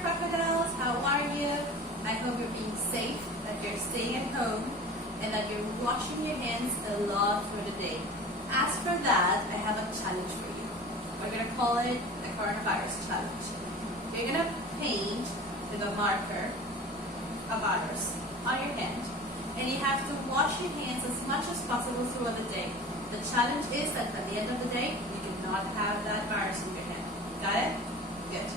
crocodiles, how are you? I hope you're being safe, that you're staying at home, and that you're washing your hands a lot through the day. As for that, I have a challenge for you. We're going to call it the coronavirus challenge. You're going to paint with a marker a virus on your hand, and you have to wash your hands as much as possible throughout the day. The challenge is that at the end of the day, you cannot have that virus in your hand. Got it? Good.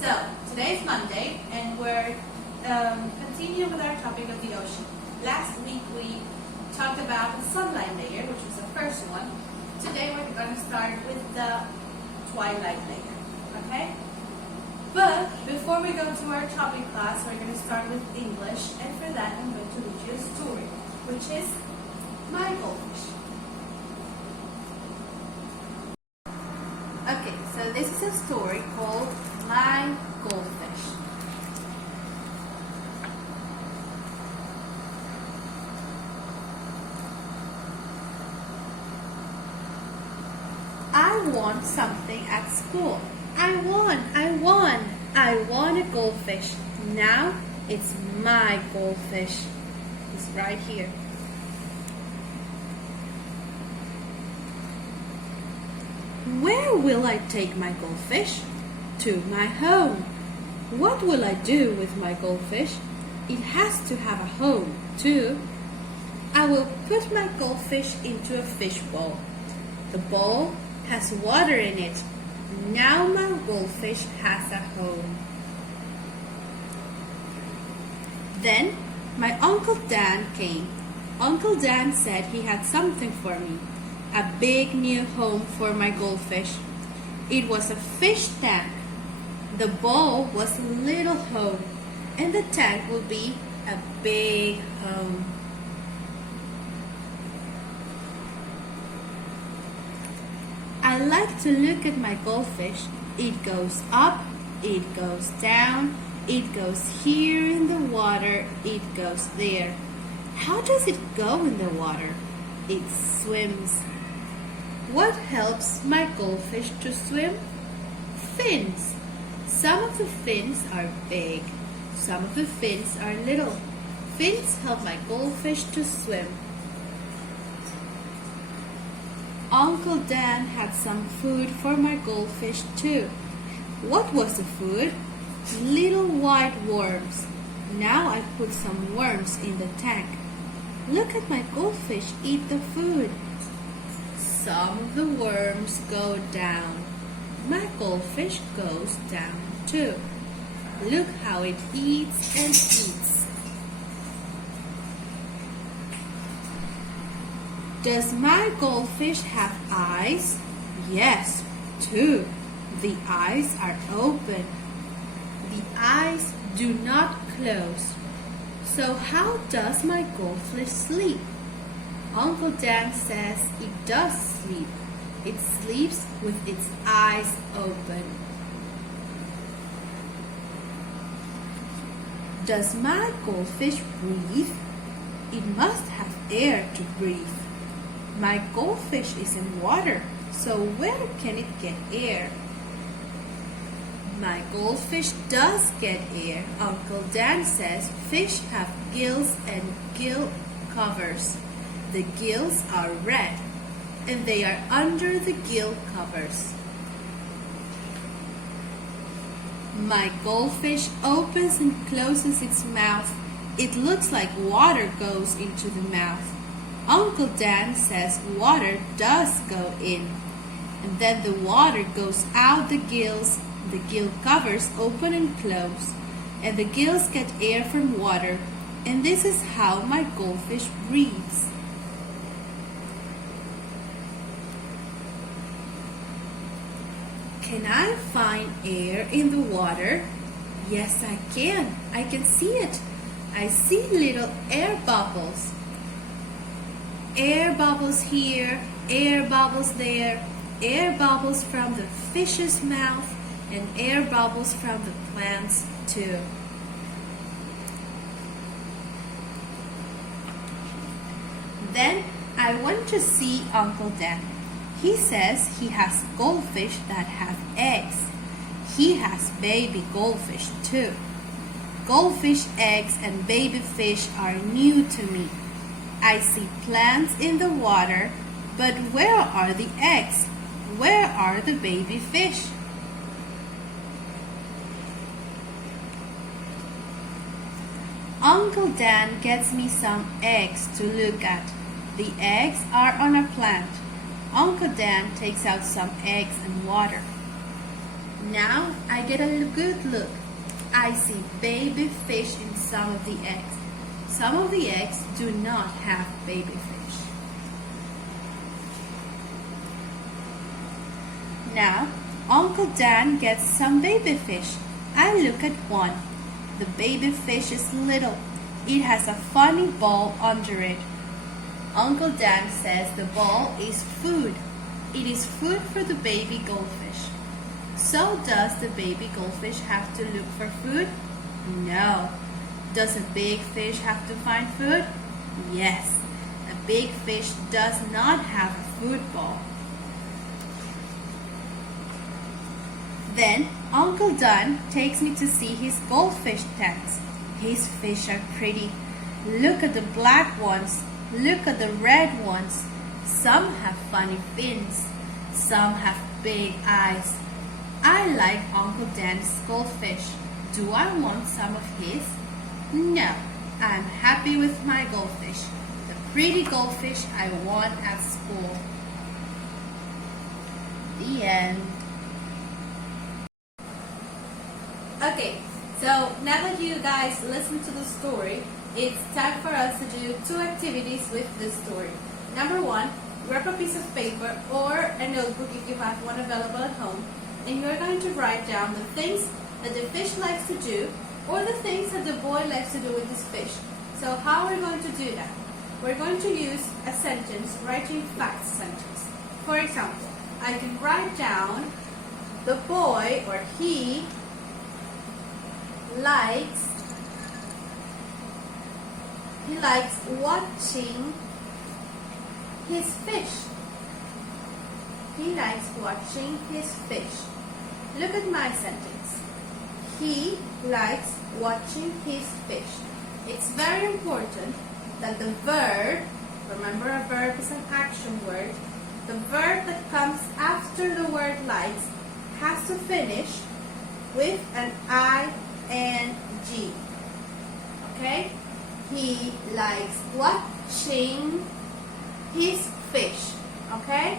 So, today is Monday, and we're continuing with our topic of the ocean. Last week we talked about the sunlight layer, which was the first one. Today we're going to start with the twilight layer. Okay? But before we go to our topic class, we're going to start with English, and for that I'm going to read you a story, which is My Goldfish. Okay, so this is a story called My Goldfish. I won something at school. I won a goldfish. Now it's my goldfish. It's right here. Where will I take my goldfish? To my home. What will I do with my goldfish? It has to have a home, too. I will put my goldfish into a fish bowl. The bowl has water in it. Now my goldfish has a home. Then my Uncle Dan came. Uncle Dan said he had something for me. A big new home for my goldfish. It was a fish tank. The bowl was a little home, and the tank will be a big home. I like to look at my goldfish. It goes up, it goes down, it goes here in the water, it goes there. How does it go in the water? It swims. What helps my goldfish to swim? Fins. Some of the fins are big, some of the fins are little. Fins help my goldfish to swim. Uncle Dan had some food for my goldfish too. What was the food? Little white worms. Now I put some worms in the tank. Look at my goldfish eat the food. Some of the worms go down. My goldfish goes down too. Look how it eats and eats. Does my goldfish have eyes? Yes, two. The eyes are open. The eyes do not close. So how does my goldfish sleep? Uncle Dan says it does sleep. It sleeps with its eyes open. Does my goldfish breathe? It must have air to breathe. My goldfish is in water, so where can it get air? My goldfish does get air. Uncle Dan says fish have gills and gill covers. The gills are red, and they are under the gill covers. My goldfish opens and closes its mouth. It looks like water goes into the mouth. Uncle Dan says water does go in, and then the water goes out the gills. The gill covers open and close, and the gills get air from water, and this is how my goldfish breathes. Can I find air in the water? Yes, I can. I can see it. I see little air bubbles. Air bubbles here, air bubbles there, air bubbles from the fish's mouth, and air bubbles from the plants too. Then I went to see Uncle Dan. He says he has goldfish that have eggs. he has baby goldfish too. Goldfish eggs and baby fish are new to me. I see plants in the water, but where are the eggs? Where are the baby fish? Uncle Dan gets me some eggs to look at. The eggs are on a plant. Uncle Dan takes out some eggs and water. Now I get a good look. I see baby fish in some of the eggs. Some of the eggs do not have baby fish. Now Uncle Dan gets some baby fish. I look at one. The baby fish is little. It has a funny ball under it. Uncle Dan says the ball is food. It is food for the baby goldfish. So does the baby goldfish have to look for food? No. Does a big fish have to find food? Yes. A big fish does not have a food ball. Then Uncle Dan takes me to see his goldfish tanks. His fish are pretty. Look at the black ones. Look at the red ones. Some have funny fins. Some have big eyes. I like Uncle Dan's goldfish. Do I want some of his? No, I'm happy with my goldfish. The pretty goldfish I want at school. The end. Okay, so now that you guys listened to the story, it's time for us to do 2 activities with this story. Number 1, grab a piece of paper or a notebook if you have one available at home, and you're going to write down the things that the fish likes to do or the things that the boy likes to do with his fish. So how are we going to do that? We're going to use a sentence, writing fact sentence. For example, I can write down the boy, or he likes watching his fish. He likes watching his fish. Look at my sentence. He likes watching his fish. It's very important that the verb, remember a verb is an action word, the verb that comes after the word likes has to finish with an ing. Okay? He likes watching his fish. Okay?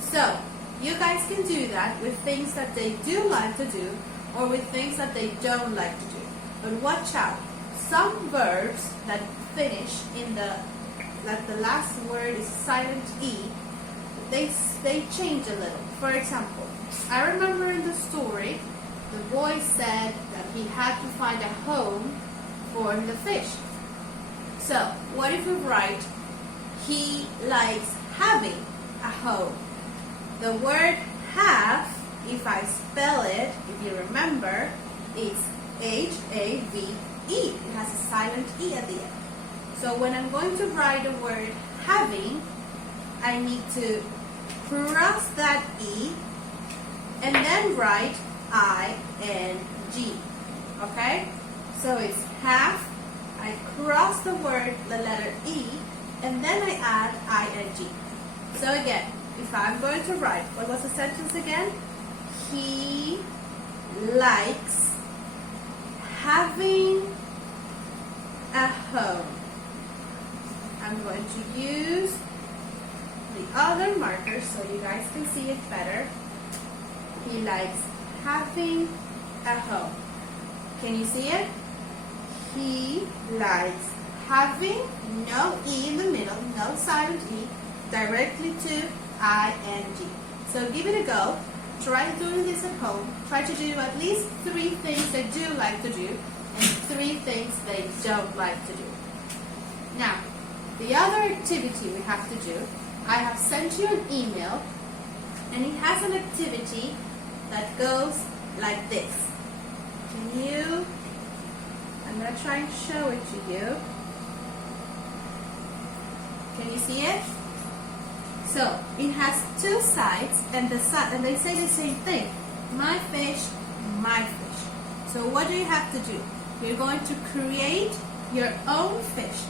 So, you guys can do that with things that they do like to do or with things that they don't like to do. But watch out. Some verbs that finish in that the last word is silent E, they change a little. For example, I remember in the story, the boy said that he had to find a home for the fish. So, what if we write, he likes having a home? The word have, if I spell it, if you remember, is H-A-V-E. It has a silent E at the end. So when I'm going to write the word having, I need to cross that E and then write I-N-G. Okay? So it's have, I cross the word, the letter E, and then I add I-N-G. So again, if I'm going to write, what was the sentence again? He likes having a home. I'm going to use the other marker so you guys can see it better. He likes having a home. Can you see it? He likes having, no E in the middle, no silent E, directly to I-N-G. So give it a go. Try doing this at home. Try to do at least 3 things they do like to do and 3 things they don't like to do. Now, the other activity we have to do, I have sent you an email and it has an activity that goes like this. I'm going to try and show it to you. Can you see it? So, it has 2 sides and they say the same thing. My fish my fish. So what do you have to do? You're going to create your own fish.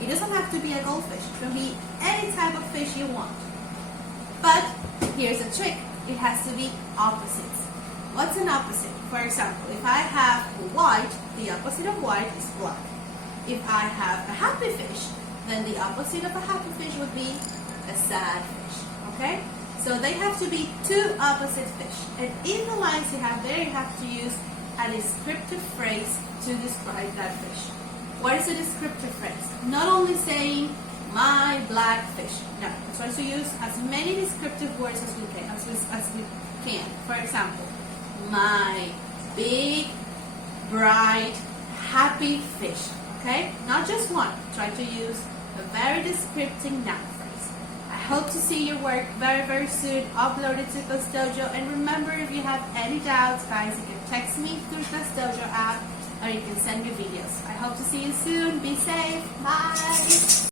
It doesn't have to be a goldfish. It can be any type of fish you want. But here's a trick. It has to be opposites. What's an opposite? For example, if I have white, the opposite of white is black. If I have a happy fish, then the opposite of a happy fish would be a sad fish. Okay? So they have to be two opposite fish. And in the lines you have there, you have to use a descriptive phrase to describe that fish. What is a descriptive phrase? Not only saying my black fish. No, try to use as many descriptive words as we can. For example, my big, bright, happy fish. Okay? Not just one. Try to use a very descriptive noun phrase. I hope to see your work very, very soon. Upload it to Class Dojo. And remember, if you have any doubts, guys, you can text me through Class Dojo app, or you can send me videos. I hope to see you soon. Be safe. Bye.